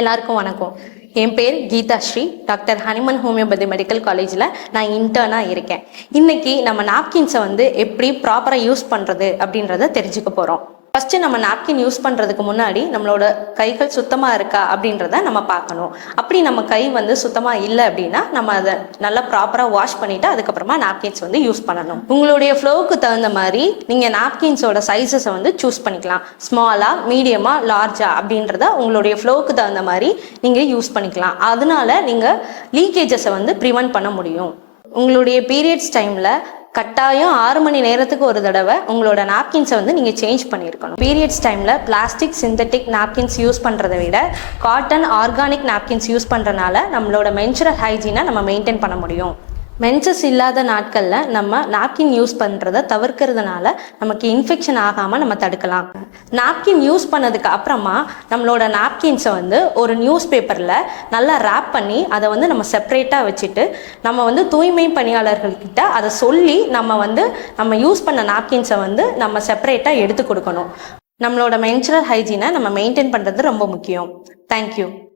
எல்லாருக்கும் வணக்கம். என் பேர் Geetha Sri. Doctor Hahnemann homeopathy medical காலேஜில் நான் இன்டர்னாக இருக்கேன். இன்னைக்கு நம்ம நாப்கின்ஸை எப்படி ப்ராப்பராக யூஸ் பண்ணுறது அப்படின்றத தெரிஞ்சுக்க போகிறோம். ஃபஸ்ட்டு நம்ம நாப்கின் யூஸ் பண்ணுறதுக்கு முன்னாடி நம்மளோட கைகள் சுத்தமாக இருக்கா அப்படின்றத நம்ம பார்க்கணும். அப்படி நம்ம கை சுத்தமாக இல்லை அப்படின்னா நம்ம அதை நல்லா ப்ராப்பராக வாஷ் பண்ணிவிட்டு அதுக்கப்புறமா நாப்கின்ஸ் யூஸ் பண்ணணும். உங்களுடைய ஃப்ளோவுக்கு தகுந்த மாதிரி நீங்கள் நாப்கின்ஸோட சைஸஸை சூஸ் பண்ணிக்கலாம். ஸ்மாலாக, மீடியமாக, லார்ஜா அப்படின்றத உங்களுடைய ஃப்ளோவுக்கு தகுந்த மாதிரி நீங்கள் யூஸ் பண்ணிக்கலாம். அதனால நீங்கள் லீக்கேஜஸை ப்ரிவென்ட் பண்ண முடியும். உங்களுடைய பீரியட்ஸ் டைமில் கட்டாயம் 6 மணி நேரத்துக்கு ஒரு தடவை உங்களோட நாப்கின்ஸை நீங்கள் சேஞ்ச் பண்ணியிருக்கணும். பீரியட்ஸ் டைமில் பிளாஸ்டிக், சிந்தட்டிக் நாப்கின்ஸ் யூஸ் பண்ணுறதை விட காட்டன், ஆர்கானிக் நாப்கின்ஸ் யூஸ் பண்ணுறனால நம்மளோட மென்சுரல் ஹைஜீனை நம்ம மெயின்டைன் பண்ண முடியும். மென்சஸ் இல்லாத நாட்களில் நம்ம நாப்கின் யூஸ் பண்ணுறதை தவிர்க்கிறதுனால நமக்கு இன்ஃபெக்ஷன் ஆகாமல் நம்ம தடுக்கலாம். நாப்கின் யூஸ் பண்ணதுக்கு அப்புறமா நம்மளோட நாப்கின்ஸை ஒரு நியூஸ் பேப்பரில் நல்லா ரேப் பண்ணி அதை நம்ம செப்பரேட்டாக வச்சுட்டு நம்ம தூய்மை பணியாளர்கள்கிட்ட அதை சொல்லி நம்ம யூஸ் பண்ண நாப்கின்ஸை நம்ம செப்பரேட்டாக எடுத்து கொடுக்கணும். நம்மளோட மென்சுரல் ஹைஜீனை நம்ம மெயின்டைன் பண்ணுறது ரொம்ப முக்கியம். தேங்க்யூ.